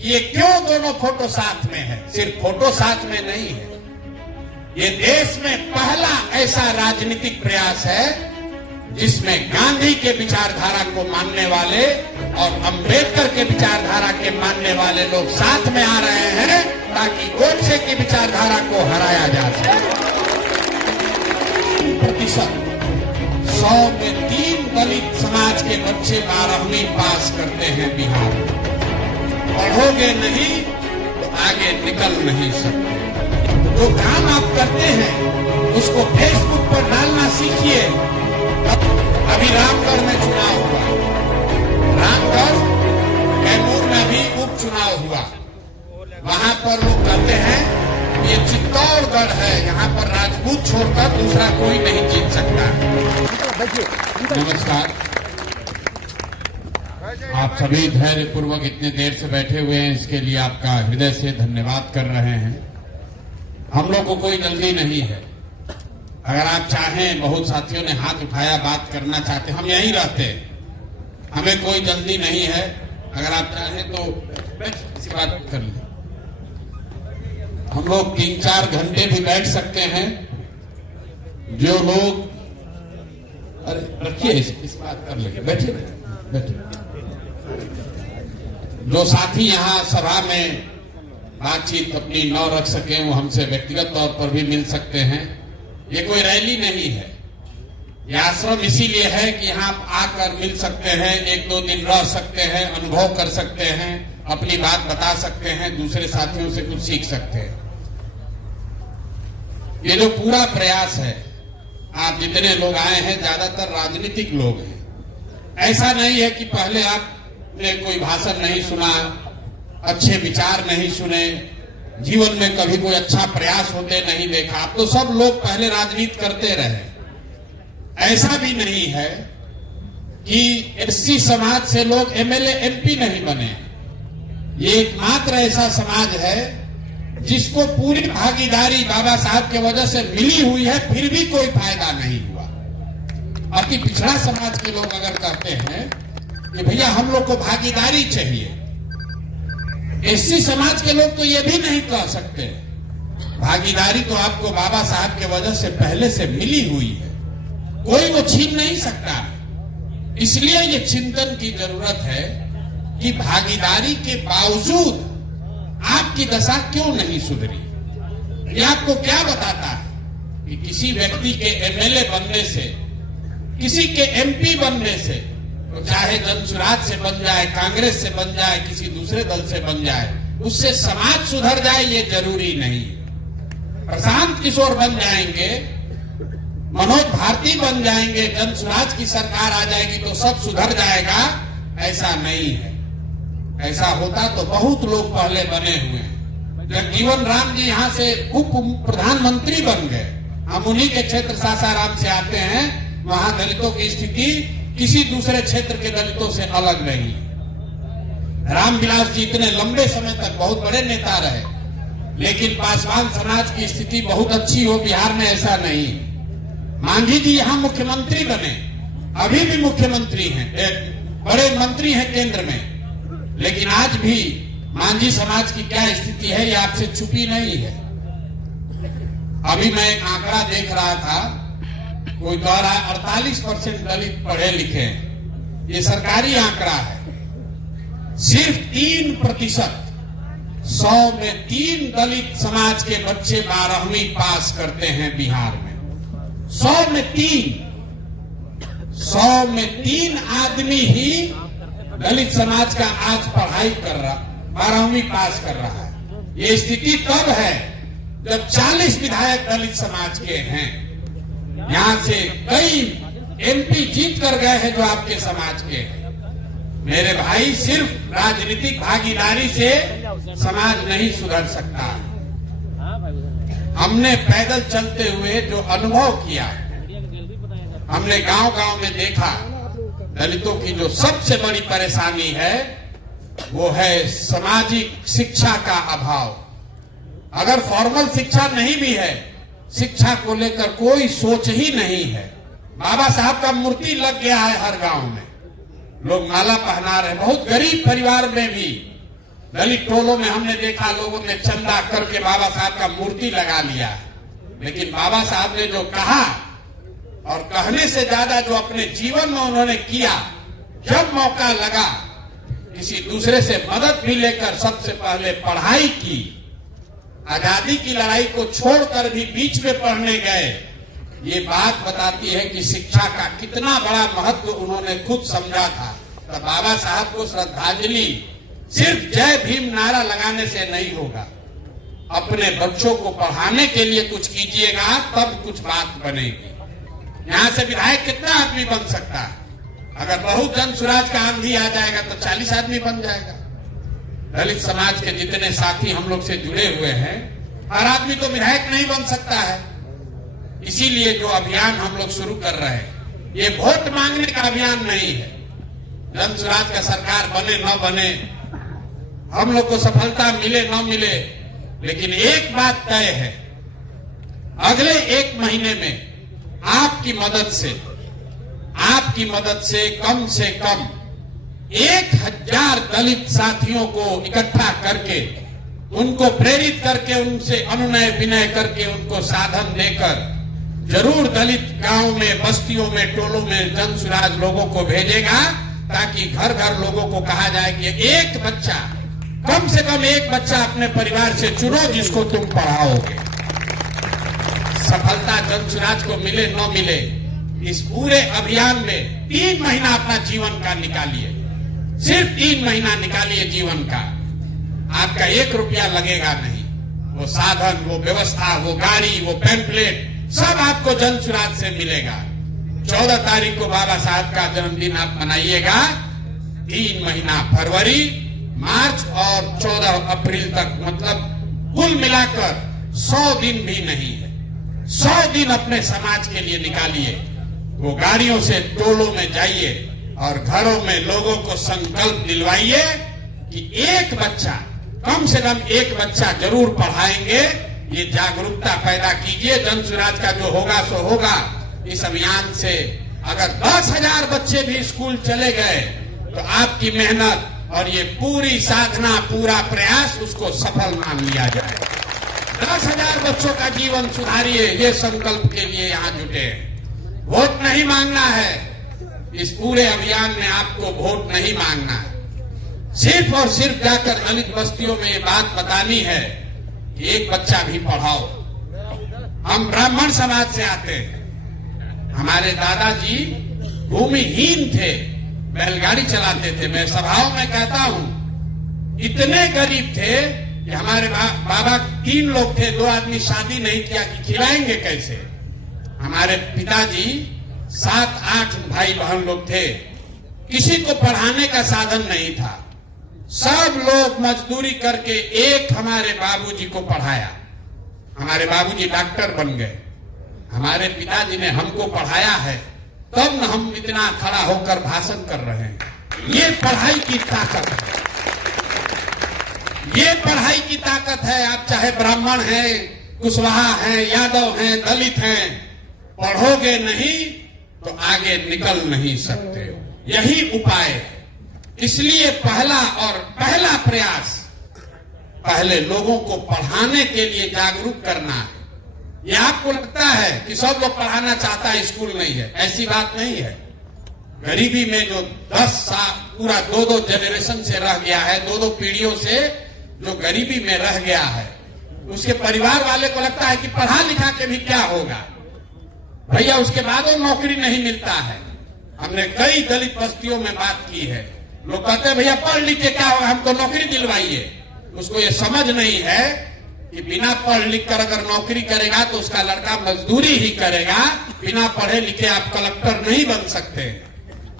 कि ये क्यों दोनों फोटो साथ में है। सिर्फ फोटो साथ में नहीं है, ये देश में पहला ऐसा राजनीतिक प्रयास है जिसमें गांधी के विचारधारा को मानने वाले और अंबेडकर के विचारधारा के मानने वाले लोग साथ में आ रहे हैं ताकि गोडसे की विचारधारा को हराया जा सके। 100 में 3 दलित समाज के बच्चे 12वीं पास करते हैं बिहार में। पढ़ोगे नहीं तो आगे निकल नहीं सकते। जो काम आप करते हैं उसको फेसबुक पर डालना सीखिए। अभी रामगढ़ में चुनाव हुआ, रामगढ़ कैमूर में भी उपचुनाव हुआ। वहां पर लोग कहते हैं ये चित्तौड़गढ़ है, यहाँ पर राजपूत छोड़कर दूसरा कोई नहीं जीत सकता। नमस्कार, आप सभी धैर्य पूर्वक इतने देर से बैठे हुए हैं, इसके लिए आपका हृदय से धन्यवाद कर रहे हैं। हम लोग को कोई जल्दी नहीं है। अगर आप चाहें, बहुत साथियों ने हाथ उठाया, बात करना चाहते, हम यहीं रहते हैं, हमें कोई जल्दी नहीं है। अगर आप चाहें तो इसी बात कर लें। हम लोग 3-4 घंटे भी बैठ सकते हैं। जो लोग, अरे रखिए इस बात कर लेंगे, बैठे बैठे। जो साथी यहाँ सभा में बातचीत अपनी न रख सके वो हमसे व्यक्तिगत तौर पर भी मिल सकते हैं। ये कोई रैली नहीं है, ये आश्रम इसीलिए है कि यहाँ आकर मिल सकते हैं, 1-2 दिन रह सकते हैं, अनुभव कर सकते हैं, अपनी बात बता सकते हैं, दूसरे साथियों से कुछ सीख सकते हैं। ये जो पूरा प्रयास है, आप जितने लोग आए हैं ज्यादातर राजनीतिक लोग हैं। ऐसा नहीं है कि पहले आपने कोई भाषण नहीं सुना, अच्छे विचार नहीं सुने, जीवन में कभी कोई अच्छा प्रयास होते नहीं देखा। आप तो सब लोग पहले राजनीति करते रहे। ऐसा भी नहीं है कि एससी समाज से लोग एमएलए एमपी नहीं बने। ये एकमात्र ऐसा समाज है जिसको पूरी भागीदारी बाबा साहब की वजह से मिली हुई है, फिर भी कोई फायदा नहीं हुआ। अति पिछड़ा समाज के लोग अगर कहते हैं कि भैया हम लोग को भागीदारी चाहिए, एससी समाज के लोग तो ये भी नहीं कह सकते। भागीदारी तो आपको बाबा साहब के वजह से पहले से मिली हुई है, कोई वो छीन नहीं सकता। इसलिए ये चिंतन की जरूरत है कि भागीदारी के बावजूद आपकी दशा क्यों नहीं सुधरी। ये आपको क्या बताता है कि किसी व्यक्ति के एमएलए बनने से, किसी के एमपी बनने से, तो चाहे जनसुराज से बन जाए, कांग्रेस से बन जाए, किसी दूसरे दल से बन जाए, उससे समाज सुधर जाए ये जरूरी नहीं। प्रशांत किशोर बन जाएंगे, मनोज भारती बन जाएंगे, जनसुराज की सरकार आ जाएगी तो सब सुधर जाएगा, ऐसा नहीं है। ऐसा होता तो बहुत लोग पहले बने हुए हैं। जगजीवन राम जी यहाँ से उप प्रधानमंत्री बन गए। हम उन्हीं के क्षेत्र सासाराम से आते हैं। वहां दलितों की स्थिति किसी दूसरे क्षेत्र के दलितों से अलग नहीं। रामविलास जी इतने लंबे समय तक बहुत बड़े नेता रहे, लेकिन पासवान समाज की स्थिति बहुत अच्छी हो बिहार में, ऐसा नहीं। मांझी जी यहाँ मुख्यमंत्री बने, अभी भी मुख्यमंत्री हैं, बड़े मंत्री हैं केंद्र में, लेकिन आज भी मांझी समाज की क्या स्थिति है ये आपसे छुपी नहीं है। अभी मैं एक आंकड़ा देख रहा था, कोई कह रहा है 48% दलित पढ़े लिखे हैं। ये सरकारी आंकड़ा है। सिर्फ 3%, 100 में 3 दलित समाज के बच्चे 12वीं पास करते हैं बिहार में। 100 में 3 आदमी ही दलित समाज का आज पढ़ाई कर रहा, 12वीं पास कर रहा है। ये स्थिति तब है जब 40 विधायक दलित समाज के हैं। यहां से कई एमपी जीत कर गए हैं जो आपके समाज के हैं। मेरे भाई, सिर्फ राजनीतिक भागीदारी से समाज नहीं सुधर सकता। हमने पैदल चलते हुए जो अनुभव किया, हमने गांव-गांव में देखा, दलितों की जो सबसे बड़ी परेशानी है वो है सामाजिक शिक्षा का अभाव। अगर फॉर्मल शिक्षा नहीं भी है, शिक्षा को लेकर कोई सोच ही नहीं है। बाबा साहब का मूर्ति लग गया है हर गांव में, लोग माला पहना रहे। बहुत गरीब परिवार में भी दलित टोलों में हमने देखा लोगों ने चंदा करके बाबा साहब का मूर्ति लगा लिया, लेकिन बाबा साहब ने जो कहा और कहने से ज्यादा जो अपने जीवन में उन्होंने किया, जब मौका लगा किसी दूसरे से मदद भी लेकर सबसे पहले पढ़ाई की, आजादी की लड़ाई को छोड़कर भी बीच में पढ़ने गए। ये बात बताती है कि शिक्षा का कितना बड़ा महत्व उन्होंने खुद समझा था। तो बाबा साहब को श्रद्धांजलि सिर्फ जय भीम नारा लगाने से नहीं होगा, अपने बच्चों को पढ़ाने के लिए कुछ कीजिएगा, तब कुछ बात बनेगी। यहाँ से विधायक कितना आदमी बन सकता है? अगर बहुत जन सुराज का आंधी आ जाएगा तो 40 आदमी बन जाएगा। दलित समाज के जितने साथी हम लोग से जुड़े हुए हैं, हर आदमी तो विधायक नहीं बन सकता है। इसीलिए जो अभियान हम लोग शुरू कर रहे हैं, ये वोट मांगने का अभियान नहीं है। जन सुराज का सरकार बने न बने, हम लोग को सफलता मिले न मिले, लेकिन एक बात तय है, अगले 1 महीने में आपकी मदद से कम 1000 दलित साथियों को इकट्ठा करके, उनको प्रेरित करके, उनसे अनुनय विनय करके, उनको साधन देकर जरूर दलित गांव में, बस्तियों में, टोलों में जन सुराज लोगों को भेजेगा, ताकि घर घर लोगों को कहा जाए कि एक बच्चा, कम से कम एक बच्चा अपने परिवार से चुनो जिसको तुम पढ़ाओगे। सफलता जन सुराज को मिले न मिले, इस पूरे अभियान में 3 महीना अपना जीवन का निकालिए, सिर्फ 3 महीना निकालिए जीवन का। आपका 1 रुपया लगेगा नहीं। वो साधन, वो व्यवस्था, वो गाड़ी, वो पैम्पलेट सब आपको जन सुराज से मिलेगा। 14 तारीख को बाबा साहब का जन्मदिन आप मनाइएगा। 3 महीना फरवरी, मार्च और 14 अप्रैल तक, मतलब कुल मिलाकर 100 दिन भी नहीं है। 100 दिन अपने समाज के लिए निकालिए। वो गाड़ियों से टोलों में जाइए और घरों में लोगों को संकल्प दिलवाइए कि एक बच्चा, कम से कम एक बच्चा जरूर पढ़ाएंगे। ये जागरूकता पैदा कीजिए। जन सुराज का जो होगा सो होगा। इस अभियान से अगर 10,000 बच्चे भी स्कूल चले गए तो आपकी मेहनत और ये पूरी साधना, पूरा प्रयास, उसको सफल मान लिया जाए। 10,000 बच्चों का जीवन सुधारिए, ये संकल्प के लिए यहाँ जुटे हैं। वोट नहीं मांगना है। इस पूरे अभियान में आपको वोट नहीं मांगना है। सिर्फ और सिर्फ जाकर दलित बस्तियों में ये बात बतानी है कि एक बच्चा भी पढ़ाओ। हम ब्राह्मण समाज से आते हैं। हमारे दादाजी भूमिहीन थे, बैलगाड़ी चलाते थे। मैं सभाओं में कहता हूं, इतने गरीब थे कि हमारे बाबा 3 लोग थे, 2 आदमी शादी नहीं किया कि खिलाएंगे कैसे। हमारे पिताजी 7-8 भाई बहन लोग थे। किसी को पढ़ाने का साधन नहीं था। सब लोग मजदूरी करके एक हमारे बाबूजी को पढ़ाया। हमारे बाबूजी डॉक्टर बन गए। हमारे पिताजी ने हमको पढ़ाया है, तब न हम इतना खड़ा होकर भाषण कर रहे हैं। ये पढ़ाई की ताकत है। ये पढ़ाई की ताकत है। आप चाहे ब्राह्मण हैं, कुशवाहा हैं, यादव हैं, दलित हैं, पढ़ोगे नहीं तो आगे निकल नहीं सकते हो। यही उपाय है। इसलिए पहला प्रयास, पहले लोगों को पढ़ाने के लिए जागरूक करना है। ये आपको लगता है कि सब लोग पढ़ाना चाहता है, स्कूल नहीं है, ऐसी बात नहीं है। गरीबी में जो 10 साल पूरा 2-2 जनरेशन से रह गया है, 2-2 पीढ़ियों से जो गरीबी में रह गया है, उसके परिवार वाले को लगता है कि पढ़ा लिखा के भी क्या होगा भैया, उसके बाद वो नौकरी नहीं मिलता है। हमने कई दलित बस्तियों में बात की है। लोग कहते हैं भैया पढ़ लिख के क्या होगा, हमको नौकरी दिलवाइए। उसको ये समझ नहीं है कि बिना पढ़ लिख कर अगर नौकरी करेगा तो उसका लड़का मजदूरी ही करेगा। बिना पढ़े लिखे आप कलेक्टर नहीं बन सकते।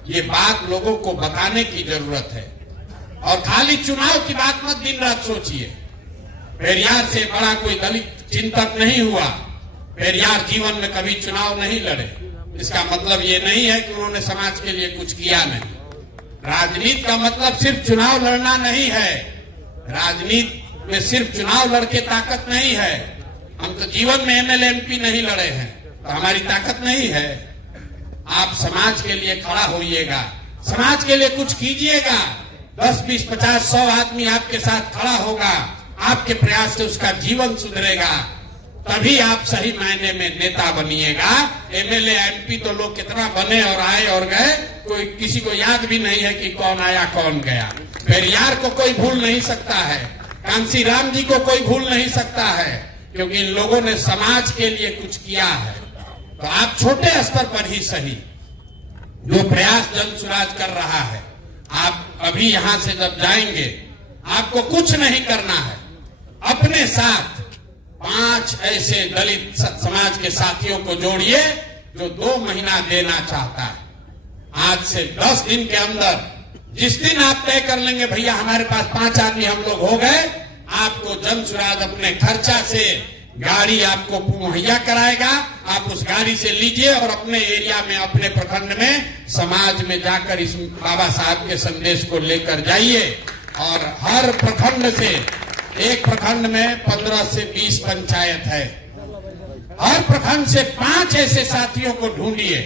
ये बात लोगों को बताने की जरूरत है। और खाली चुनाव की बात मत दिन रात सोचिए। पेरियार से बड़ा कोई दलित चिंतक नहीं हुआ। पेरियार जीवन में कभी चुनाव नहीं लड़े। इसका मतलब ये नहीं है कि उन्होंने समाज के लिए कुछ किया नहीं। राजनीति का मतलब सिर्फ चुनाव लड़ना नहीं है। राजनीति में सिर्फ चुनाव लड़के ताकत नहीं है। हम तो जीवन में एमएलए एमपी नहीं लड़े हैं, तो हमारी ताकत नहीं है। आप समाज के लिए खड़ा होइएगा, समाज के लिए कुछ कीजिएगा। 10, 20, 50, 100 आदमी आपके साथ खड़ा होगा, आपके प्रयास से उसका जीवन सुधरेगा, तभी आप सही मायने में नेता बनिएगा। एमएलए एमपी तो लोग कितना बने और आए और गए, कोई किसी को याद भी नहीं है कि कौन आया कौन गया। पेरियार को कोई भूल नहीं सकता है, कांसी राम जी को कोई भूल नहीं सकता है, क्योंकि इन लोगों ने समाज के लिए कुछ किया है। तो आप छोटे स्तर पर ही सही जो प्रयास जन सुराज कर रहा है, आप अभी यहां से जब जाएंगे आपको कुछ नहीं करना है, अपने साथ 5 ऐसे दलित समाज के साथियों को जोड़िए जो 2 महीना देना चाहता है। आज से 10 दिन के अंदर जिस दिन आप तय कर लेंगे भैया हमारे पास 5 आदमी हम लोग हो गए, आपको जन सुराज अपने खर्चा से गाड़ी आपको मुहैया कराएगा। आप उस गाड़ी से लीजिए और अपने एरिया में, अपने प्रखंड में, समाज में जाकर इस बाबा साहब के संदेश को लेकर जाइए। और हर प्रखंड से, एक प्रखंड में 15 से 20 पंचायत है, हर प्रखंड से 5 ऐसे साथियों को ढूंढिए,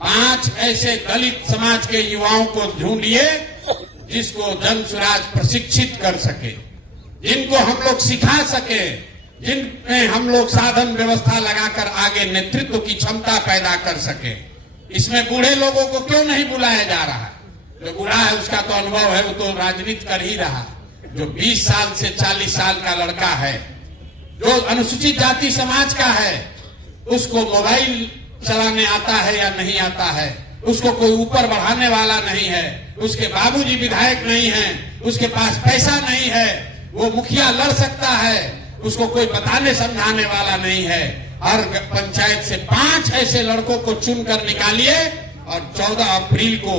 5 ऐसे दलित समाज के युवाओं को ढूंढिए जिसको जन सुराज प्रशिक्षित कर सके, जिनको हम लोग सिखा सके, जिनमें हम लोग साधन व्यवस्था लगाकर आगे नेतृत्व की क्षमता पैदा कर सके। इसमें बूढ़े लोगों को क्यों नहीं बुलाया जा रहा है? जो बूढ़ा है उसका तो अनुभव है, वो तो राजनीति कर ही रहा। जो 20 साल से 40 साल का लड़का है, जो अनुसूचित जाति समाज का है, उसको मोबाइल चलाने आता है या नहीं आता है, उसको कोई ऊपर बढ़ाने वाला नहीं है, उसके बाबूजी विधायक नहीं है, उसके पास पैसा नहीं है, वो मुखिया लड़ सकता है, उसको कोई बताने समझाने वाला नहीं है। हर पंचायत से 5 ऐसे लड़कों को चुनकर निकालिए और 14 अप्रैल को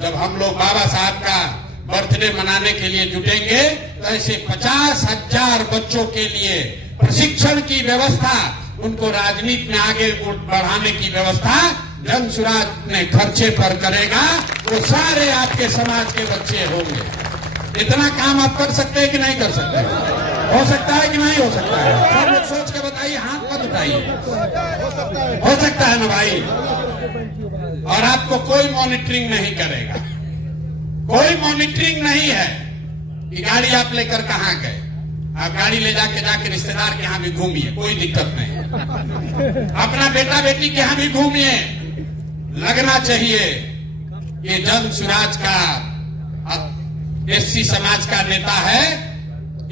जब हम लोग बाबा साहब का बर्थडे मनाने के लिए जुटेंगे तो ऐसे 50,000 बच्चों के लिए प्रशिक्षण की व्यवस्था, उनको राजनीति में आगे बढ़ाने की व्यवस्था जन सुराज ने खर्चे पर करेगा। वो सारे आपके समाज के बच्चे होंगे। इतना काम आप कर सकते हैं कि नहीं कर सकते? हो सकता है कि नहीं हो सकता है? सब लोग सोच के बताइए, हाथ मत उठाइए। हो सकता है ना भाई? और आपको कोई मॉनिटरिंग नहीं करेगा, कोई मॉनिटरिंग नहीं है कि गाड़ी आप लेकर कहां गए। आप गाड़ी ले जाके रिश्तेदार के यहां भी घूमिए, कोई दिक्कत नहीं। अपना बेटा बेटी के यहां भी घूमिए। लगना चाहिए कि जन सुराज का एससी समाज का नेता है,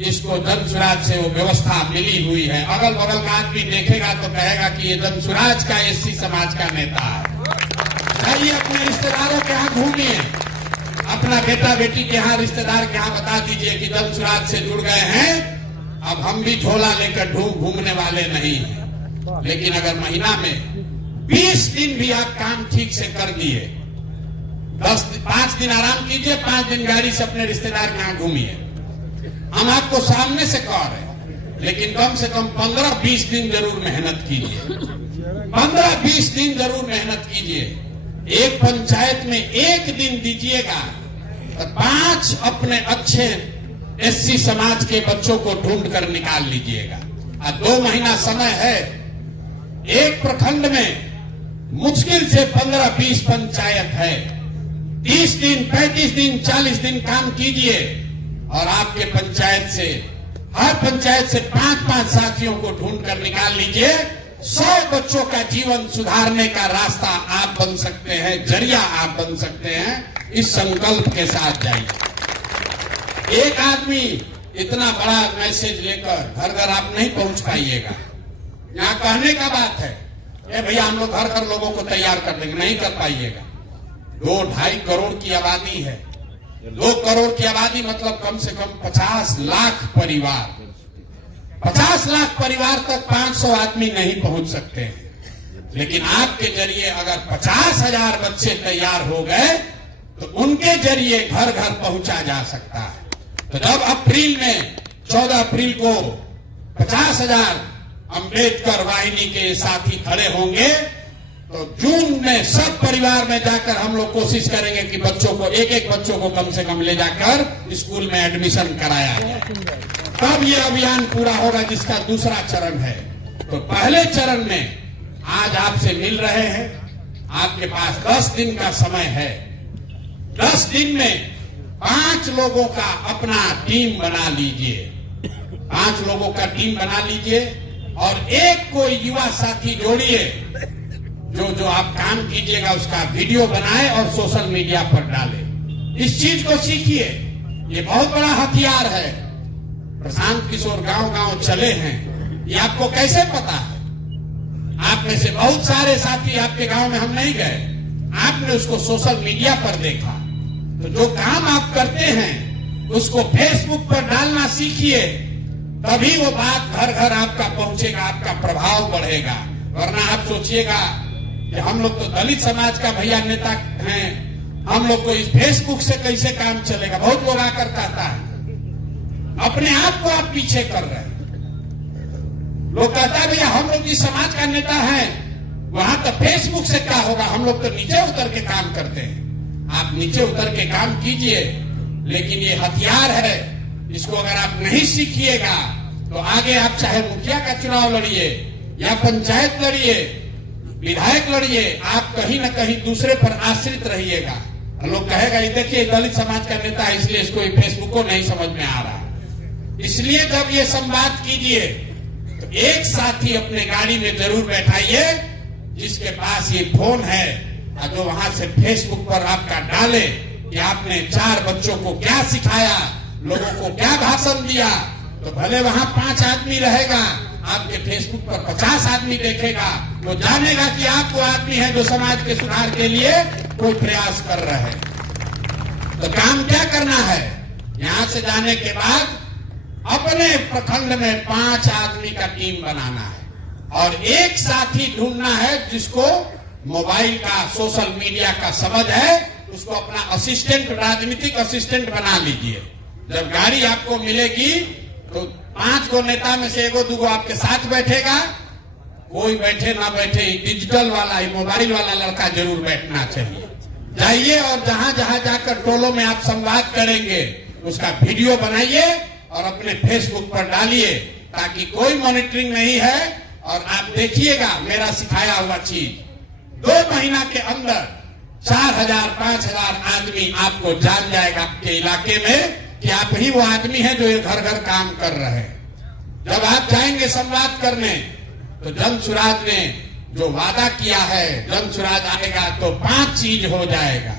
इसको जन सुराज से वो व्यवस्था मिली हुई है। अगल बगल का आदमी देखेगा तो कहेगा कि ये जन सुराज का एससी समाज का नेता है। जाइए अपने रिश्तेदारों के यहाँ घूमिए, अपना बेटा बेटी के यहाँ, रिश्तेदार के यहाँ बता दीजिए कि जन सुराज से जुड़ गए हैं, अब हम भी झोला लेकर घूमने वाले नहीं हैं। लेकिन अगर महीना में 20 दिन भी आप काम ठीक से कर दिए, 5 दिन आराम कीजिए, 5 दिन गाड़ी से अपने रिश्तेदार के यहाँ घूमिए। हम आपको सामने से कह रहे हैं, लेकिन कम से कम 15-20 दिन जरूर मेहनत कीजिए। 15-20 दिन जरूर मेहनत कीजिए। एक पंचायत में 1 दिन दीजिएगा तो 5 अपने अच्छे एससी समाज के बच्चों को ढूंढ कर निकाल लीजिएगा। 2 महीना समय है। एक प्रखंड में मुश्किल से 15-20 पंचायत है। 30 दिन, 35 दिन, 40 दिन काम कीजिए और आपके पंचायत से, हर पंचायत से 5-5 साथियों को ढूंढ कर निकाल लीजिए। 100 बच्चों का जीवन सुधारने का रास्ता आप बन सकते हैं, जरिया आप बन सकते हैं। इस संकल्प के साथ जाइए। एक आदमी इतना बड़ा मैसेज लेकर घर घर आप नहीं पहुंच पाइएगा। यहाँ कहने का बात है, ये भैया हम लोग घर लोगों को तैयार कर देंगे, नहीं कर पाइएगा। 2-2.5 करोड़ की आबादी है। 2 करोड़ की आबादी मतलब कम से कम 50 लाख परिवार। 50 लाख परिवार तक 500 आदमी नहीं पहुंच सकते हैं। लेकिन आपके जरिए अगर 50,000 बच्चे तैयार हो गए तो उनके जरिए घर घर पहुंचा जा सकता है। तो जब अप्रैल में 14 अप्रैल को 50,000 अम्बेडकर वाहिनी के साथी खड़े होंगे तो जून में सब परिवार में जाकर हम लोग कोशिश करेंगे कि बच्चों को, एक बच्चों को कम से कम ले जाकर स्कूल में एडमिशन कराया जाए। तब ये अभियान पूरा होगा, जिसका दूसरा चरण है। तो पहले चरण में आज आपसे मिल रहे हैं, आपके पास 10 दिन का समय है। 10 दिन में 5 लोगों का अपना टीम बना लीजिए, 5 लोगों का टीम बना लीजिए और एक कोई युवा साथी जोड़िए जो आप काम कीजिएगा उसका वीडियो बनाए और सोशल मीडिया पर डाले। इस चीज को सीखिए, ये बहुत बड़ा हथियार है। प्रशांत किशोर गांव-गांव चले हैं, ये आपको कैसे पता है? आप में से बहुत सारे साथी आपके गांव में हम नहीं गए, आपने उसको सोशल मीडिया पर देखा। तो जो काम आप करते हैं उसको फेसबुक पर डालना सीखिए, तभी वो बात घर घर आपका पहुंचेगा, आपका प्रभाव बढ़ेगा। वरना आप सोचिएगा कि हम लोग तो दलित समाज का भैया नेता हैं, हम लोग को इस फेसबुक से कैसे काम चलेगा। बहुत लोग आकर कहता है, अपने आप को आप पीछे कर रहे हैं। लोग कहता है भैया हम लोग जिस समाज का नेता है वहां तो फेसबुक से क्या होगा, हम लोग तो नीचे उतर के काम करते हैं। आप नीचे उतर के काम कीजिए, लेकिन ये हथियार है, इसको अगर आप नहीं सीखिएगा तो आगे आप चाहे मुखिया का चुनाव लड़िए या पंचायत लड़िए, विधायक लड़िए, आप कहीं ना कहीं दूसरे पर आश्रित रहिएगा। लोग कहेगा ये देखिए दलित समाज का नेता है इसलिए इसको फेसबुक को नहीं समझ में आ रहा। इसलिए जब ये संवाद कीजिए तो एक साथी अपने गाड़ी में जरूर बैठाइए जिसके पास ये फोन है और जो वहां से फेसबुक पर आपका डाले कि आपने 4 बच्चों को क्या सिखाया, लोगों को क्या भाषण दिया। तो भले वहां 5 आदमी रहेगा, आपके फेसबुक पर 50 आदमी देखेगा, वो जानेगा कि आप वो आदमी है जो समाज के सुधार के लिए कोई प्रयास कर रहे हैं। तो काम क्या करना है, यहां से जाने के बाद अपने प्रखंड में 5 आदमी का टीम बनाना है और एक साथी ढूंढना है जिसको मोबाइल का, सोशल मीडिया का समझ है, उसको अपना असिस्टेंट, राजनीतिक असिस्टेंट बना लीजिए। जब गाड़ी आपको मिलेगी तो 5 को नेता में से 1-2 आपके साथ बैठेगा। कोई बैठे ना बैठे, डिजिटल वाला, मोबाइल वाला लड़का जरूर बैठना चाहिए। जाइए और जहां जहां जाकर टोलों में आप संवाद करेंगे उसका वीडियो बनाइए और अपने फेसबुक पर डालिए, ताकि कोई मॉनिटरिंग नहीं है। और आप देखिएगा मेरा सिखाया हुआ चीज 2 महीना के अंदर 4000-5000 आदमी आपको जान जाएगा आपके इलाके में कि आप ही वो आदमी हैं जो ये घर घर काम कर रहे हैं। जब आप जाएंगे संवाद करने तो जन सुराज ने जो वादा किया है, जन सुराज आएगा तो 5 चीज हो जाएगा।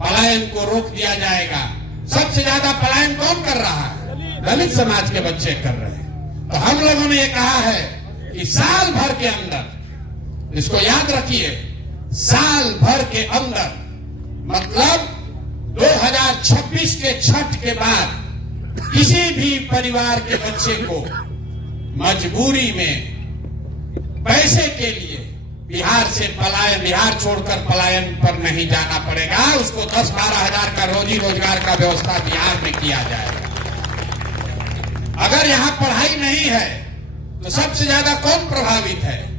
पलायन को रोक दिया जाएगा। सबसे ज्यादा पलायन कौन कर रहा है? दलित समाज के बच्चे कर रहे हैं। तो हम लोगों ने ये कहा है कि साल भर के अंदर, इसको याद रखिए, साल भर के अंदर मतलब 2026 के छठ के बाद किसी भी परिवार के बच्चे को मजबूरी में पैसे के लिए बिहार से पलायन, बिहार छोड़कर पलायन पर नहीं जाना पड़ेगा। उसको 10-12 हजार का रोजी रोजगार का व्यवस्था बिहार में किया जाएगा। अगर यहाँ पढ़ाई नहीं है तो सबसे ज्यादा कौन प्रभावित है?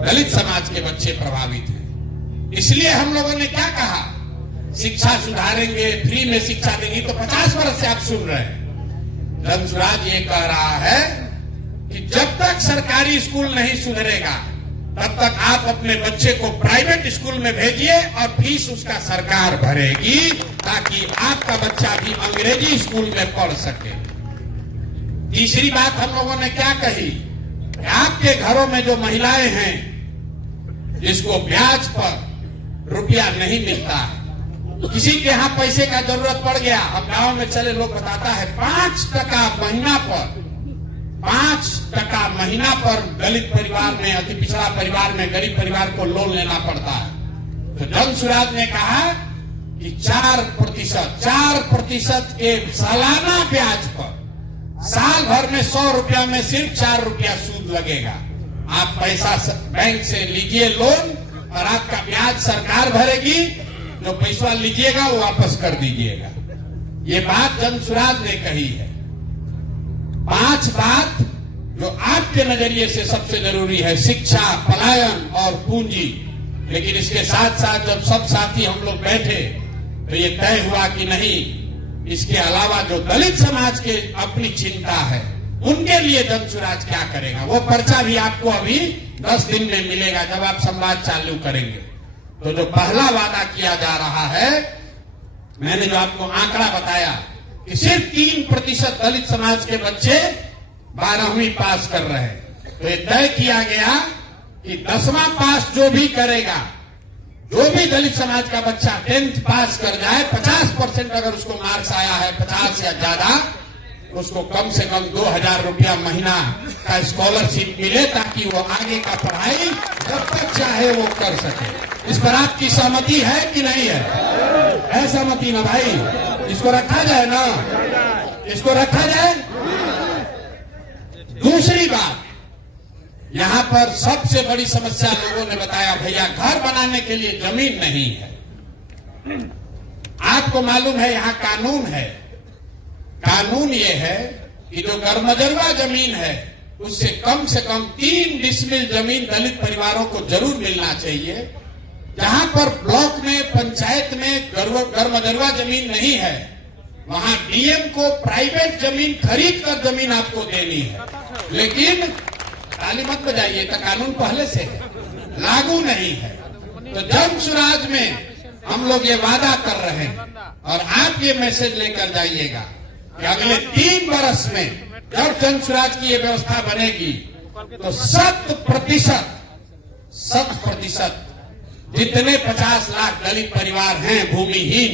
दलित समाज के बच्चे प्रभावित हैं। इसलिए हम लोगों ने क्या कहा, शिक्षा सुधारेंगे, फ्री में शिक्षा देंगे। तो 50 वर्ष से आप सुन रहे हैं। जन सुराज ये कह रहा है कि जब तक सरकारी स्कूल नहीं सुधरेगा तब तक आप अपने बच्चे को प्राइवेट स्कूल में भेजिए और फीस उसका सरकार भरेगी, ताकि आपका बच्चा भी अंग्रेजी स्कूल में पढ़ सके। तीसरी बात हम लोगों ने क्या कही, आपके घरों में जो महिलाएं हैं जिसको ब्याज पर रुपया नहीं मिलता है, किसी के यहाँ पैसे का जरूरत पड़ गया, हम गांव में चले लोग बताता है 5 टका महीना पर, 5 टका महीना पर दलित परिवार में, अति पिछड़ा परिवार में, गरीब परिवार को लोन लेना पड़ता है। तो जन सुराज ने कहा कि 4% के सालाना ब्याज पर साल भर में 100 रुपया में सिर्फ 4 रुपया सूद लगेगा। आप पैसा बैंक से लीजिए लोन और आपका ब्याज सरकार भरेगी, जो पैसा लीजिएगा वो वापस कर दीजिएगा। ये बात जन सुराज ने कही है। 5 बात जो आपके नजरिए से सबसे जरूरी है, शिक्षा, पलायन और पूंजी। लेकिन इसके साथ साथ जब सब साथी हम लोग बैठे तो ये तय हुआ कि नहीं, इसके अलावा जो दलित समाज के अपनी चिंता है उनके लिए जन सुराज क्या करेगा, वो पर्चा भी आपको अभी 10 दिन में मिलेगा जब आप संवाद चालू करेंगे। तो जो पहला वादा किया जा रहा है, मैंने जो आपको आंकड़ा बताया कि सिर्फ 3% दलित समाज के बच्चे 12वीं पास कर रहे हैं। तो ये तय किया गया कि 10वां पास जो भी करेगा, जो भी दलित समाज का बच्चा 10th पास कर जाए, 50% अगर उसको मार्क्स आया है 50 या ज्यादा, उसको कम से कम 2000 रुपया महीना का स्कॉलरशिप मिले, ताकि वो आगे का पढ़ाई जब तक चाहे वो कर सके। इस पर आपकी सहमति है कि नहीं है? है सहमति ना भाई? इसको रखा जाए ना, इसको रखा जाए। दूसरी बात, यहां पर सबसे बड़ी समस्या लोगों ने बताया, भैया घर बनाने के लिए जमीन नहीं है। आपको मालूम है यहां कानून है, कानून ये है कि जो गरमजरवा जमीन है उससे कम 3 डिसमिल जमीन दलित परिवारों को जरूर मिलना चाहिए। जहां पर ब्लॉक में, पंचायत में गरमजरवा जमीन नहीं है, वहां डीएम को प्राइवेट जमीन खरीद कर जमीन आपको देनी है। लेकिन ताली मत बजाइए, तो कानून पहले से है, लागू नहीं है। तो जन सुराज में हम लोग ये वादा कर रहे हैं और आप ये मैसेज लेकर जाइएगा कि अगले 3 वर्ष में जब जन सुराज की ये व्यवस्था बनेगी तो 100% जितने 50 लाख दलित परिवार हैं भूमिहीन,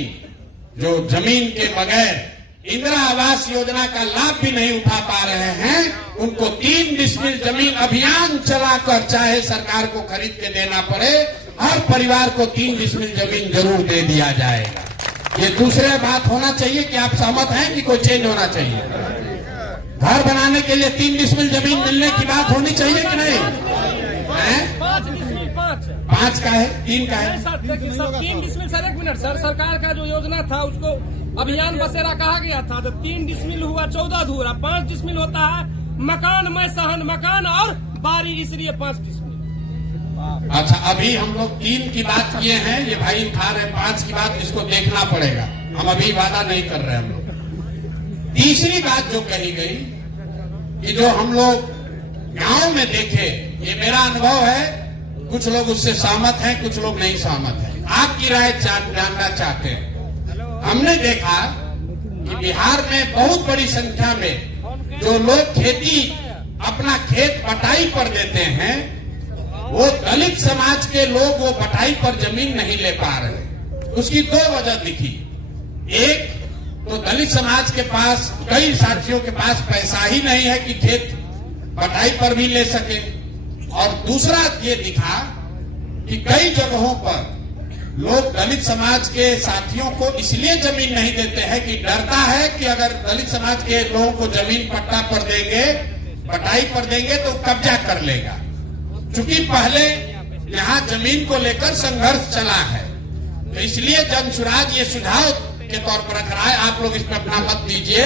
जो जमीन के बगैर इंदिरा आवास योजना का लाभ भी नहीं उठा पा रहे हैं, उनको 3 डिसमिल जमीन अभियान चलाकर, चाहे सरकार को खरीद के देना पड़े, हर परिवार को 3 डिसमिल जमीन जरूर दे दिया जाएगा। ये दूसरी बात होना चाहिए कि आप सहमत हैं कि कोई चेंज होना चाहिए? घर बनाने के लिए 3 डिसमिल जमीन मिलने की बात होनी चाहिए कि नहीं? 5 का है, 3 का है? 3 डिसमिल सर, 1 मिनट सर, सरकार का जो योजना था उसको अभियान बसेरा कहा गया था, तो 3 डिसमिल हुआ 14 धूरा, 5 डिसमिल होता है मकान में सहन मकान और बारी, इसलिए 5 डिसमिल। अच्छा, अभी हम लोग 3 की बात किए हैं, ये भाई उठा रहे 5 की बात, इसको देखना पड़ेगा, हम अभी वादा नहीं कर रहे हम लोग। तीसरी बात जो कही गई कि जो हम लोग गांव में देखे, ये मेरा अनुभव है, कुछ लोग उससे सहमत हैं, कुछ लोग नहीं सहमत हैं, आपकी राय जानना चाहते हैं। हमने देखा कि बिहार में बहुत बड़ी संख्या में जो लोग खेती, अपना खेत बटाई पर देते हैं, वो दलित समाज के लोग वो बटाई पर जमीन नहीं ले पा रहे। उसकी 2 वजह दिखी। एक तो दलित समाज के पास, कई साथियों के पास पैसा ही नहीं है कि खेत बटाई पर भी ले सके, और दूसरा ये दिखा कि कई जगहों पर लोग दलित समाज के साथियों को इसलिए जमीन नहीं देते हैं कि डरता है कि अगर दलित समाज के लोगों को जमीन पट्टा पर देंगे, बटाई पर देंगे तो कब्जा कर लेगा। चूंकि पहले यहाँ जमीन को लेकर संघर्ष चला है, तो इसलिए जन सुराज ये सुझाव के तौर पर रख रहा है, आप लोग इस पर अपना मत दीजिए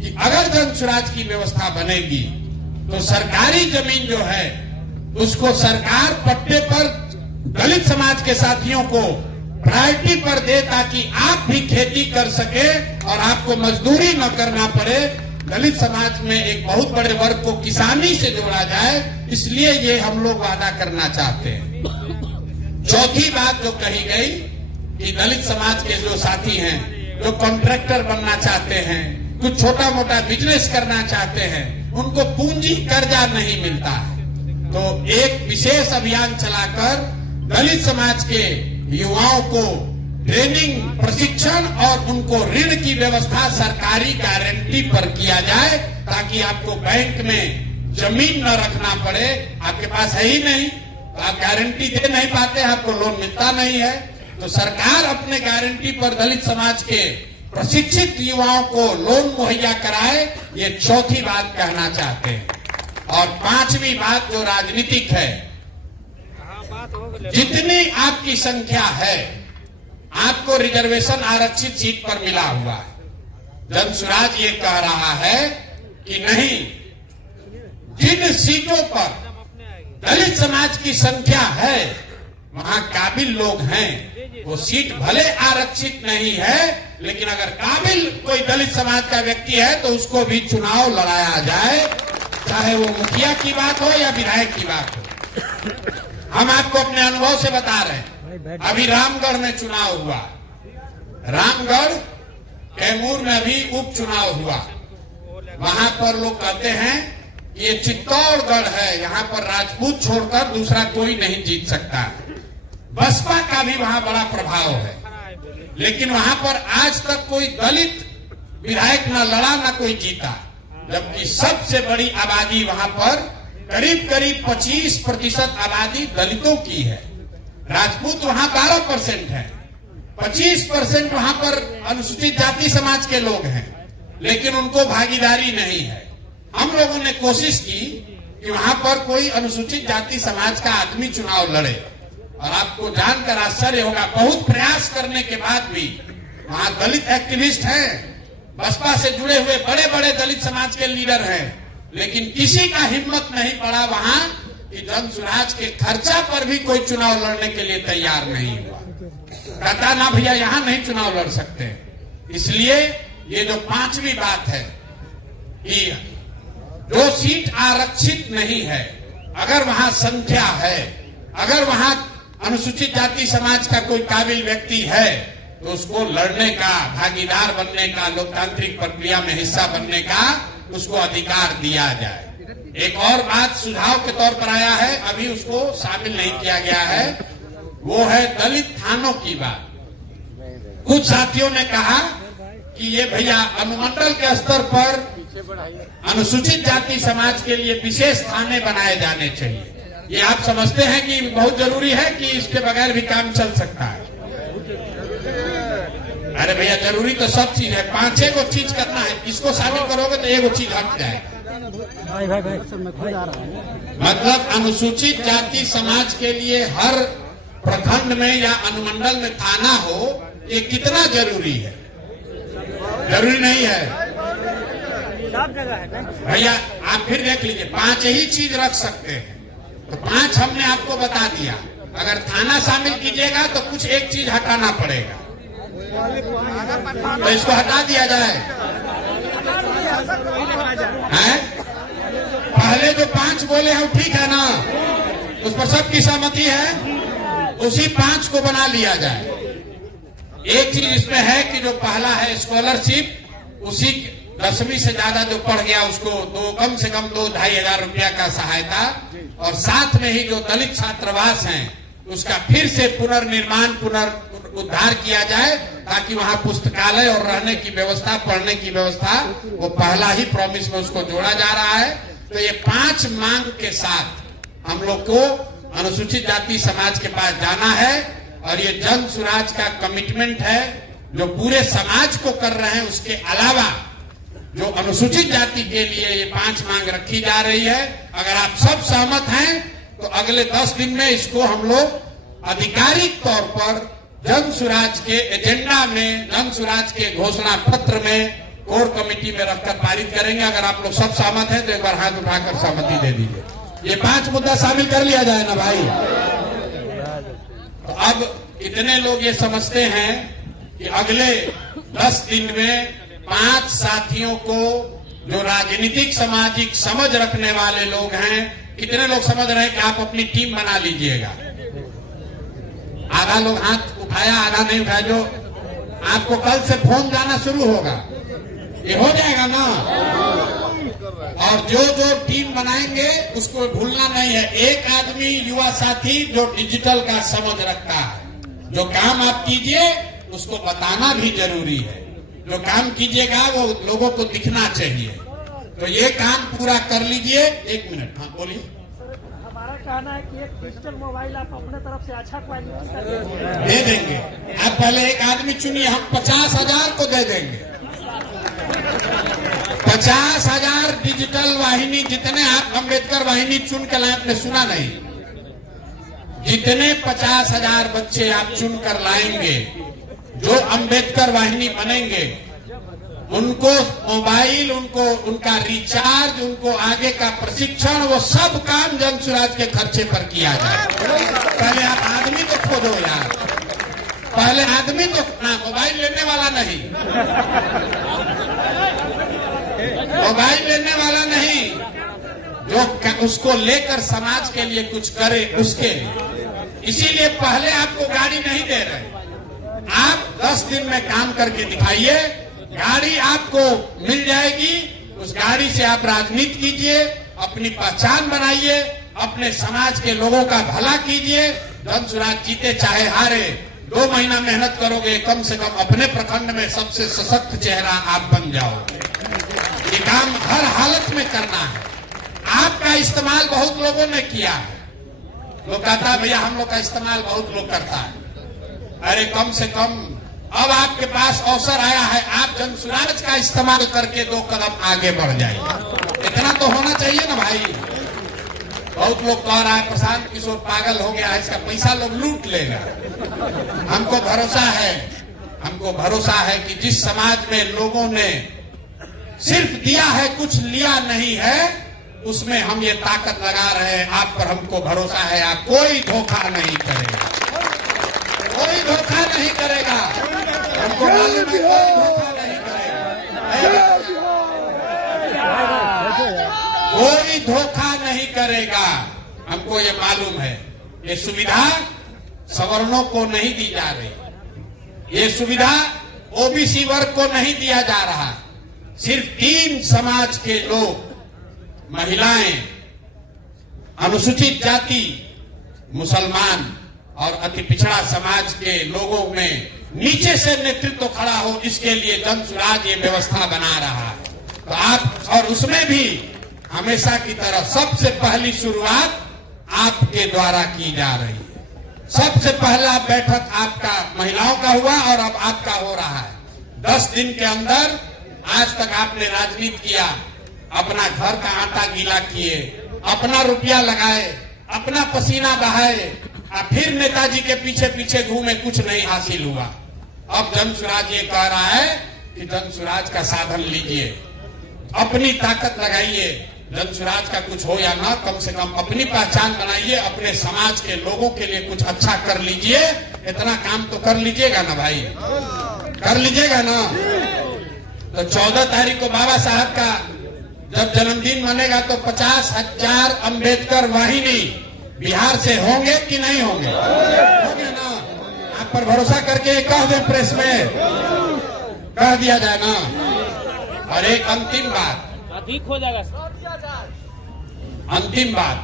कि अगर जन सुराज की व्यवस्था बनेगी तो सरकारी जमीन जो है उसको सरकार पट्टे पर दलित समाज के साथियों को प्रायोरिटी पर दे, ताकि आप भी खेती कर सके और आपको मजदूरी न करना पड़े। दलित समाज में एक बहुत बड़े वर्ग को किसानी से जोड़ा जाए, इसलिए ये हम लोग वादा करना चाहते हैं। चौथी बात जो कही गई कि दलित समाज के जो साथी हैं, जो कॉन्ट्रैक्टर बनना चाहते हैं, कुछ छोटा मोटा बिजनेस करना चाहते हैं, उनको पूंजी कर्जा नहीं मिलता है, तो एक विशेष अभियान चलाकर दलित समाज के युवाओं को ट्रेनिंग, प्रशिक्षण और उनको ऋण की व्यवस्था सरकारी गारंटी पर किया जाए, ताकि आपको बैंक में जमीन न रखना पड़े। आपके पास है ही नहीं तो आप गारंटी दे नहीं पाते, आपको लोन मिलता नहीं है, तो सरकार अपने गारंटी पर दलित समाज के प्रशिक्षित युवाओं को लोन मुहैया कराए। ये चौथी बात कहना चाहते हैं। और 5वीं बात जो राजनीतिक है, जितनी आपकी संख्या है, आपको रिजर्वेशन आरक्षित सीट पर मिला हुआ है। जन सुराज ये कह रहा है कि नहीं, जिन सीटों पर दलित समाज की संख्या है, वहां काबिल लोग हैं, वो सीट भले आरक्षित नहीं है, लेकिन अगर काबिल कोई दलित समाज का व्यक्ति है तो उसको भी चुनाव लड़ाया जाए, चाहे वो मुखिया की बात हो या विधायक की बात हो। हम आपको अपने अनुभव से बता रहे हैं, अभी रामगढ़ में चुनाव हुआ, रामगढ़ कैमूर में भी उपचुनाव हुआ। वहां पर लोग कहते हैं कि ये चित्तौड़गढ़ है, यहाँ पर राजपूत छोड़कर दूसरा कोई नहीं जीत सकता। बसपा का भी वहां बड़ा प्रभाव है, लेकिन वहां पर आज तक कोई दलित विधायक न लड़ा न कोई जीता, जबकि सबसे बड़ी आबादी वहां पर करीब करीब 25% आबादी दलितों की है। राजपूत वहां 12% है, 25% वहां पर अनुसूचित जाति समाज के लोग हैं, लेकिन उनको भागीदारी नहीं है। हम लोगों ने कोशिश की कि वहां पर कोई अनुसूचित जाति समाज का आदमी चुनाव लड़े, और आपको जानकर आश्चर्य होगा, बहुत प्रयास करने के बाद भी वहां दलित एक्टिविस्ट हैं, बसपा से जुड़े हुए बड़े बड़े दलित समाज के लीडर हैं, लेकिन किसी का हिम्मत नहीं पड़ा वहां कि जन सुराज के खर्चा पर भी कोई चुनाव लड़ने के लिए तैयार नहीं हुआ। कहता ना भैया यहां नहीं चुनाव लड़ सकते। इसलिए ये जो 5वीं बात है कि जो सीट आरक्षित नहीं है, अगर वहां संख्या है, अगर वहां अनुसूचित जाति समाज का कोई काबिल व्यक्ति है, तो उसको लड़ने का, भागीदार बनने का, लोकतांत्रिक प्रक्रिया में हिस्सा बनने का उसको अधिकार दिया जाए। एक और बात सुझाव के तौर पर आया है, अभी उसको शामिल नहीं किया गया है, वो है दलित थानों की बात। कुछ साथियों ने कहा कि ये भैया अनुमंडल के स्तर पर अनुसूचित जाति समाज के लिए विशेष थाने बनाए जाने चाहिए। ये आप समझते हैं कि बहुत जरूरी है कि इसके बगैर भी काम चल सकता है? अरे भैया जरूरी तो सब चीज है, 5-6 को चीज करना है, इसको शामिल करोगे तो एक चीज हट जाएगा। मतलब अनुसूचित जाति समाज के लिए हर प्रखंड में या अनुमंडल में थाना हो, ये कितना जरूरी है? जरूरी नहीं है भैया। आप फिर देख लीजिए, 5 ही चीज रख सकते हैं, तो 5 हमने आपको बता दिया। अगर थाना शामिल कीजिएगा तो कुछ एक चीज हटाना पड़ेगा, तो इसको हटा दिया जाए। हैं? पहले जो 5 बोले हैं ठीक है ना, उस पर सबकी सहमति है, उसी 5 को बना लिया जाए। एक चीज इसमें है कि जो पहला है स्कॉलरशिप, उसी 10वीं से ज्यादा जो पढ़ गया उसको कम से कम 2-2.5 हजार रुपया का सहायता, और साथ में ही जो दलित छात्रावास हैं उसका फिर से पुनर्निर्माण, पुनरुद्धार किया जाए, ताकि वहां पुस्तकालय और रहने की व्यवस्था, पढ़ने की व्यवस्था, वो पहला ही प्रॉमिस में उसको जोड़ा जा रहा है। तो ये 5 मांग के साथ हम लोग को अनुसूचित जाति समाज के पास जाना है, और ये जन सुराज का कमिटमेंट है जो पूरे समाज को कर रहे हैं। उसके अलावा जो अनुसूचित जाति के लिए ये 5 मांग रखी जा रही है, अगर आप सब सहमत हैं तो अगले 10 दिन में इसको हम लोग आधिकारिक तौर पर जन सुराज के एजेंडा में, जन सुराज के घोषणा पत्र में, कोर कमेटी में रखकर पारित करेंगे। अगर आप लोग सब सहमत हैं तो एक बार हाथ उठाकर सहमति दे दीजिए। ये 5 मुद्दा शामिल कर लिया जाए ना भाई। तो अब इतने लोग ये समझते हैं कि अगले 10 दिन में 5 साथियों को, जो राजनीतिक सामाजिक समझ रखने वाले लोग हैं, कितने लोग समझ रहे हैं कि आप अपनी टीम बना लीजिएगा? आधा लोग हाथ उठाया, आधा नहीं उठाया। जो आपको कल से फोन जाना शुरू होगा, ये हो जाएगा ना। और जो जो टीम बनाएंगे उसको भूलना नहीं है। एक आदमी युवा साथी जो डिजिटल का समझ रखता है, जो काम आप कीजिए उसको बताना भी जरूरी है। जो काम कीजिएगा वो लोगों को दिखना चाहिए। तो ये काम पूरा कर लीजिए। 1 मिनट, हाँ बोलिए। हमारा कहना है कि एक डिजिटल मोबाइल आप अपने तरफ से अच्छा क्वालिटी का दे देंगे। आप पहले एक आदमी चुनिए, हम 50,000 को दे देंगे। 50,000 डिजिटल वाहिनी, जितने आप अम्बेडकर वाहिनी चुन कर लाए, आपने सुना नहीं? जितने 50,000 बच्चे आप चुन कर लाएंगे जो अम्बेडकर वाहिनी बनेंगे, उनको मोबाइल, उनको उनका रिचार्ज, उनको आगे का प्रशिक्षण, वो सब काम जन सुराज के खर्चे पर किया जाए। पहले आप आदमी तो खोजो यार, पहले आदमी तो ना, मोबाइल लेने वाला नहीं, मोबाइल लेने वाला नहीं, जो उसको लेकर समाज के लिए कुछ करे उसके लिए। इसीलिए पहले आपको गाड़ी नहीं दे रहे, आप 10 दिन में काम करके दिखाइए, गाड़ी आपको मिल जाएगी, उस गाड़ी से आप राजनीति कीजिए, अपनी पहचान बनाइए, अपने समाज के लोगों का भला कीजिए। धनसुराज जीते चाहे हारे, 2 महीना मेहनत करोगे, कम से कम अपने प्रखंड में सबसे सशक्त चेहरा आप बन जाओगे। ये काम हर हालत में करना है। आपका इस्तेमाल बहुत लोगों ने किया है। लोग कहता है भैया हम लोग का इस्तेमाल बहुत लोग करता है। अरे कम से कम अब आपके पास अवसर आया है, आप जनसुराज का इस्तेमाल करके 2 कदम आगे बढ़ जाइए। इतना तो होना चाहिए ना भाई। बहुत लोग कह रहा है प्रशांत किशोर पागल हो गया है, इसका पैसा लोग लूट लेगा। हमको भरोसा है कि जिस समाज में लोगों ने सिर्फ दिया है, कुछ लिया नहीं है, उसमें हम ये ताकत लगा रहे हैं। आप पर हमको भरोसा है, आप कोई धोखा नहीं करेगा, कोई धोखा नहीं करेगा। हमको मालूम है कोई धोखा नहीं करेगा, कोई धोखा नहीं करेगा। हमको ये मालूम है। ये सुविधा सवर्णों को नहीं दी जा रही, ये सुविधा ओबीसी वर्ग को नहीं दिया जा रहा। सिर्फ 3 समाज के लोग, महिलाएं, अनुसूचित जाति, मुसलमान और अति पिछड़ा समाज के लोगों में नीचे से नेतृत्व खड़ा हो, इसके लिए जनसुराज ये व्यवस्था बना रहा है। तो आप, और उसमें भी हमेशा की तरह सबसे पहली शुरुआत आपके द्वारा की जा रही है। सबसे पहला बैठक आपका महिलाओं का हुआ और अब आपका हो रहा है। 10 दिन के अंदर आज तक आपने राजनीति किया, अपना घर का आटा गीला किए, अपना रुपया लगाए, अपना पसीना बहाए, और फिर नेताजी के पीछे पीछे घूमे, कुछ नहीं हासिल हुआ। अब जनसुराज ये कह रहा है कि जनसुराज का साधन लीजिए, अपनी ताकत लगाइए। जनसुराज का कुछ हो या ना, कम से कम अपनी पहचान बनाइए, अपने समाज के लोगों के लिए कुछ अच्छा कर लीजिए। इतना काम तो कर लीजिएगा ना भाई, कर लीजिएगा ना। तो 14 तारीख को बाबा साहब का जब जन्मदिन मनेगा तो 50,000 अंबेडकर वाहिनी बिहार से होंगे कि नहीं होंगे? होंगे ना। आप पर भरोसा करके कह दे, प्रेस में कह दिया जाए ना। और एक अंतिम बात, अधिक हो जाएगा। अंतिम बात,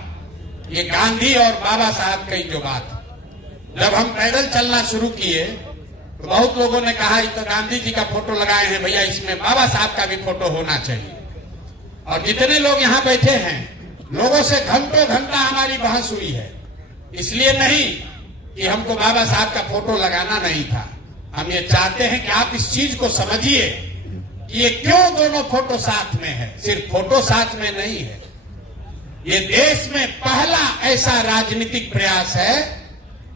ये गांधी और बाबा साहब की जो बात, जब हम पैदल चलना शुरू किए तो बहुत लोगों ने कहा तो गांधी जी का फोटो लगाए हैं भैया, इसमें बाबा साहब का भी फोटो होना चाहिए। और जितने लोग यहाँ बैठे हैं, लोगों से घंटों घंटा हमारी बहस हुई है। इसलिए नहीं कि हमको बाबा साहब का फोटो लगाना नहीं था, हम ये चाहते हैं कि आप इस चीज को समझिए कि ये क्यों दोनों फोटो साथ में है। सिर्फ फोटो साथ में नहीं है, ये देश में पहला ऐसा राजनीतिक प्रयास है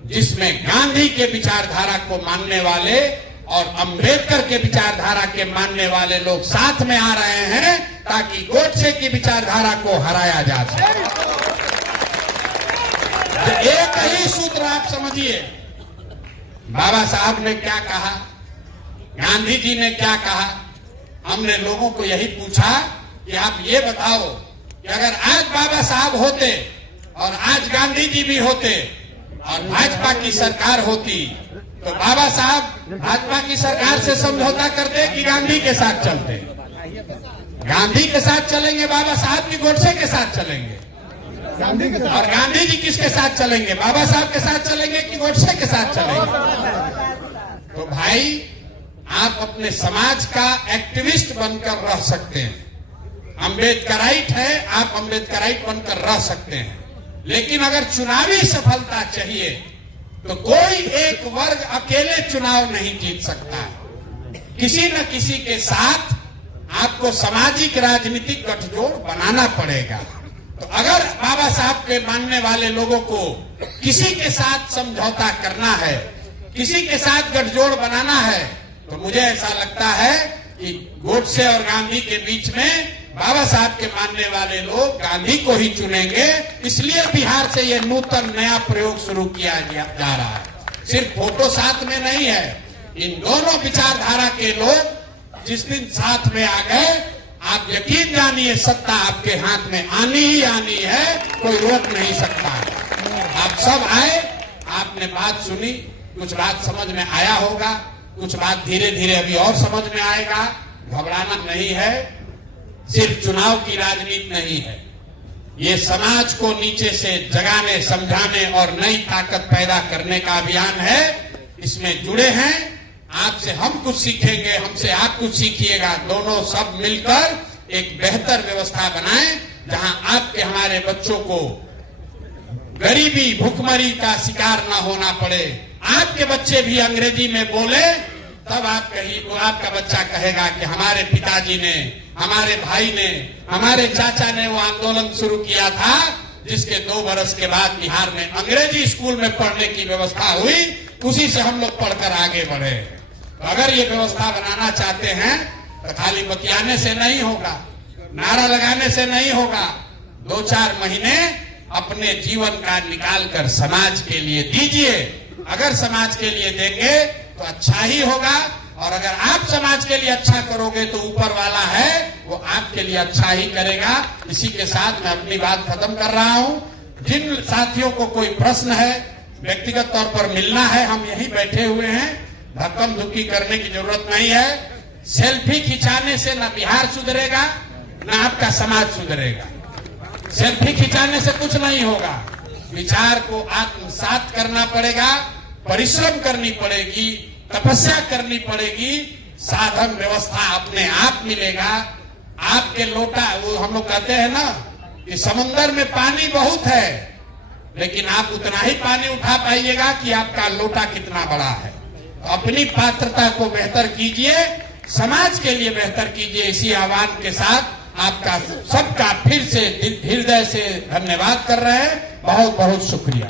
जिसमें गांधी के विचारधारा को मानने वाले और अंबेडकर के विचारधारा के मानने वाले लोग साथ में आ रहे हैं, ताकि गोडसे की विचारधारा को हराया जा सके। एक ही सूत्र आप समझिए, बाबा साहब ने क्या कहा, गांधी जी ने क्या कहा। हमने लोगों को यही पूछा कि आप ये बताओ कि अगर आज बाबा साहब होते और आज गांधी जी भी होते और भाजपा की सरकार होती, तो बाबा साहब भाजपा की सरकार से समझौता करते कि गांधी के साथ चलते? गांधी के साथ चलेंगे बाबा साहब की गोडसे के साथ चलेंगे? और गांधी जी किसके साथ चलेंगे, बाबा साहब के साथ चलेंगे कि गोडसे के साथ चलेंगे? तो भाई आप अपने समाज का एक्टिविस्ट बनकर रह सकते हैं, अम्बेडकराइट है, आप अम्बेडकराइट बनकर रह सकते हैं। लेकिन अगर चुनावी सफलता चाहिए तो कोई एक वर्ग अकेले चुनाव नहीं जीत सकता है। किसी न किसी के साथ आपको सामाजिक राजनीतिक गठजोड़ बनाना पड़ेगा। तो अगर बाबा साहब के मानने वाले लोगों को किसी के साथ समझौता करना है, किसी के साथ गठजोड़ बनाना है, तो मुझे ऐसा लगता है कि गोडसे और गांधी के बीच में बाबा साहब के मानने वाले लोग गांधी को ही चुनेंगे। इसलिए बिहार से ये नूतन नया प्रयोग शुरू किया जा रहा है। सिर्फ फोटो साथ में नहीं है, इन दोनों विचारधारा के लोग जिस दिन साथ में आ गए, आप यकीन जानिए सत्ता आपके हाथ में आनी ही आनी है, कोई रोक नहीं सकता। आप सब आए, आपने बात सुनी, कुछ बात समझ में आया होगा। कुछ बात धीरे धीरे अभी और समझ में आएगा। घबराना नहीं है, सिर्फ चुनाव की राजनीति नहीं है, ये समाज को नीचे से जगाने, समझाने और नई ताकत पैदा करने का अभियान है। इसमें जुड़े हैं, आपसे हम कुछ सीखेंगे, हमसे आप कुछ सीखिएगा। दोनों सब मिलकर एक बेहतर व्यवस्था बनाएं, जहां आपके हमारे बच्चों को गरीबी, भूखमरी का शिकार ना होना पड़े। आपके बच्चे भी अंग्रेजी में बोले, तब आपका बच्चा कहेगा कि हमारे पिताजी ने, हमारे भाई ने, हमारे चाचा ने वो आंदोलन शुरू किया था, जिसके 2 वर्ष के बाद बिहार में अंग्रेजी स्कूल में पढ़ने की व्यवस्था हुई, उसी से हम लोग पढ़कर आगे बढ़े। तो अगर ये व्यवस्था बनाना चाहते हैं तो खाली बतियाने से नहीं होगा, नारा लगाने से नहीं होगा। 2-4 महीने अपने जीवन का निकाल कर समाज के लिए दीजिए। अगर समाज के लिए देंगे तो अच्छा ही होगा, और अगर आप समाज के लिए अच्छा करोगे तो ऊपर वाला है वो आपके लिए अच्छा ही करेगा। इसी के साथ मैं अपनी बात खत्म कर रहा हूं। जिन साथियों को कोई प्रश्न है, व्यक्तिगत तौर पर मिलना है, हम यहीं बैठे हुए हैं, धक्कम धुक्की करने की जरूरत नहीं है। सेल्फी खिंचाने से ना बिहार सुधरेगा, ना आपका समाज सुधरेगा। सेल्फी खिंचाने से कुछ नहीं होगा। विचार को आत्मसात करना पड़ेगा, परिश्रम करनी पड़ेगी, तपस्या करनी पड़ेगी, साधन व्यवस्था अपने आप मिलेगा। आपके लोटा, वो हम लोग कहते हैं ना कि समुद्र में पानी बहुत है, लेकिन आप उतना ही पानी उठा पाइएगा कि आपका लोटा कितना बड़ा है। तो अपनी पात्रता को बेहतर कीजिए, समाज के लिए बेहतर कीजिए। इसी आह्वान के साथ आपका सबका फिर से हृदय से धन्यवाद कर रहे हैं। बहुत बहुत शुक्रिया।